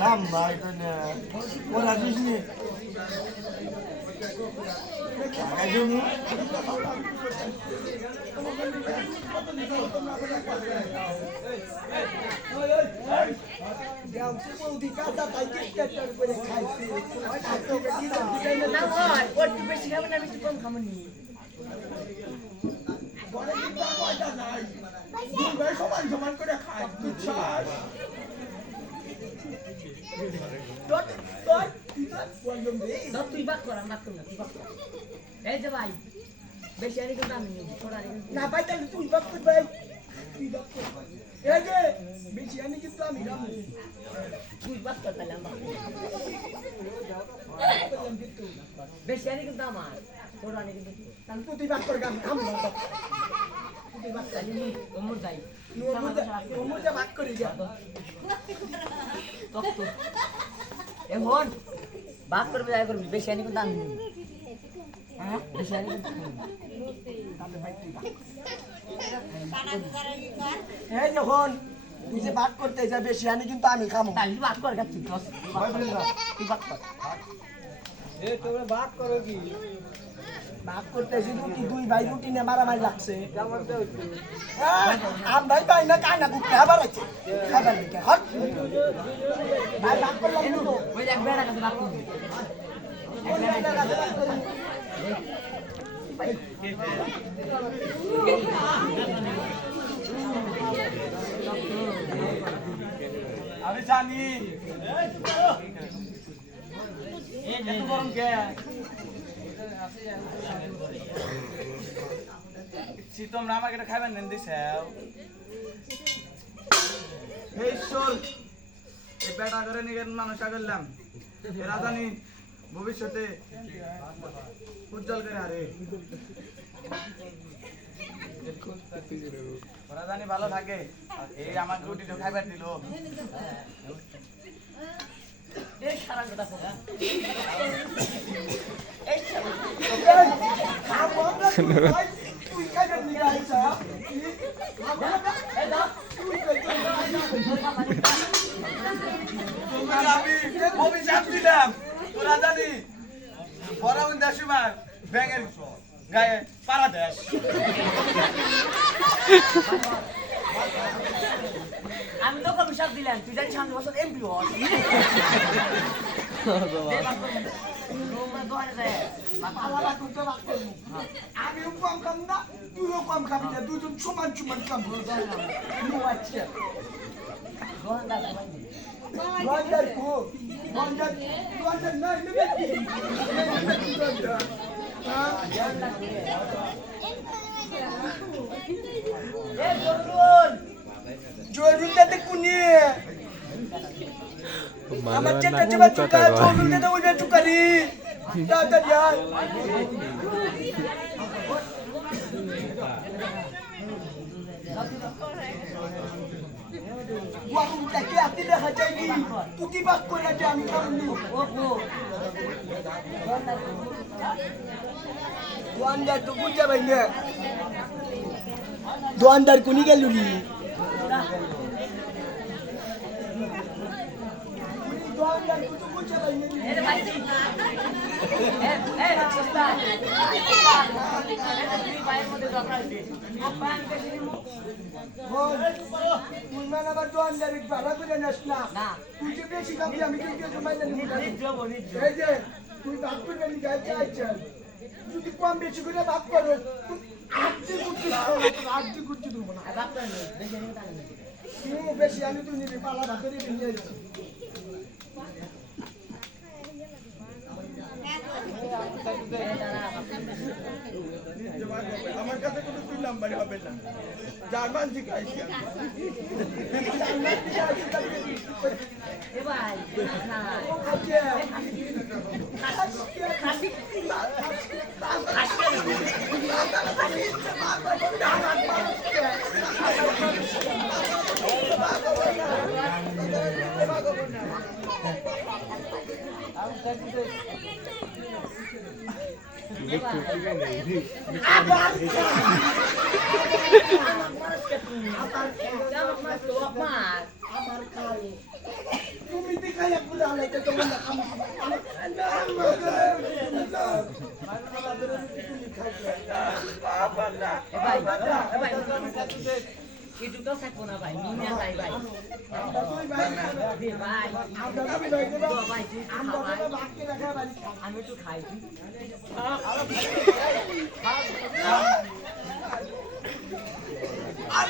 দাম ভাই ওরা দিসনি বেশি খাবেন না বেশি কম খাবেন সমান সমান করে খায় তুই বাদ কর না তুই বাদ কর এই যে ভাই বেশি আনি কিন্তু আমি না ভাই তাহলে তুই বাদ কর ভাই তুই বাদ কর এই যে বেশি আনি কিন্তু আমি খাবো তুই বাদ কর তাহলে আমার বেশি আনি কিন্তু আমার তোর আনি কিন্তু তাহলে তুই বাদ কর আমি খাবো তুই বাদ তাহলে ওমর যাই ওমর যা বাদ করি যা তত এখন বাদ করবে যাই করবি বেশি আনি কিন্তু আমি হ্যাঁ বেশি আনি কিন্তু এই যখন তুই যে বাদ করতে যা বেশি আনি কিন্তু আমি খাবো তাহলে বাদ কর গাচ্ছি তুই বাদ কর এই তোমরা বাদ করো কি বাদ করতেছি রুটি দুই ভাই রুটি নিয়ে মারামারি লাগছে আম ভাই ভাই না কানা কুকুর আবার আছে খাবার দিকে হট ভাই বাদ করলাম কিন্তু ওই এক বেড়া কাছে বাদ করবি এক বেড়া কাছে বাদ করবি আমি জানি এত গরম কে তোমরা আমাকে এটা খাইবেন নেন দিছে এই চল এই বেটা করে নিয়ে মানুষ আগলাম এরা জানি ভবিষ্যতে উজ্জ্বল করে আরে ওরা জানি ভালো থাকে এই আমার রুটিটা খাইবার দিল এই সারা কথা তুই খাইবেন নি গাইছা আমি অভিশাপ দিলাম তোরা জানি বরাবর দাসুমার ব্যাঙের গায়ে পাড়া দেশ আমি তো অভিশাপ দিলাম তুই জানি সামনে বছর এমপি হস আমিও কম খাম না তুইও কম খাবি না দুজন সমান সমান খাবো গন্ডার কো গন্ডার নাই নেবে জরুরটাতে কুনি আমার চেটা চেবা চুকা জরুরটাতে ওই চুকারি দাদা যাই ওয়াকুটা কি আতি দেখা যায়নি তুই বাস করে যা আমি খাবনি দোয়ানদার তো বুঝা ভাই না দোয়ানদার কোনি গেলুনি দোয়ানদার তো বুঝা ভাই না এ ভাই এ রাস্তা তুই ভাইয়ের মধ্যে দরকার আছে পান কেসে নিমু তুই মানে আবার দোয়ানদার ভাড়া করে নাস না তুই যে বেশি খাবি আমি কিন্তু জমাই না নিমু এই যে তুই বাপ করে নি গায় চাই চাই যদি কম বেশি করে বাপ করো আজকে গুটি দেবো না বেশি আমি তুই নিবি পালা ভাতেরই ভেঙে যাচ্ছি আমার কাছে কোনো তুই নাম্বারই হবে না জার্মান শিখাইছি আবার আমার খাই তুমি দেখাই পুরো আলাইতে তোমার না এটুকাও থাকবো না ভাই নিয়ে যাই ভাই আমি একটু খাই আর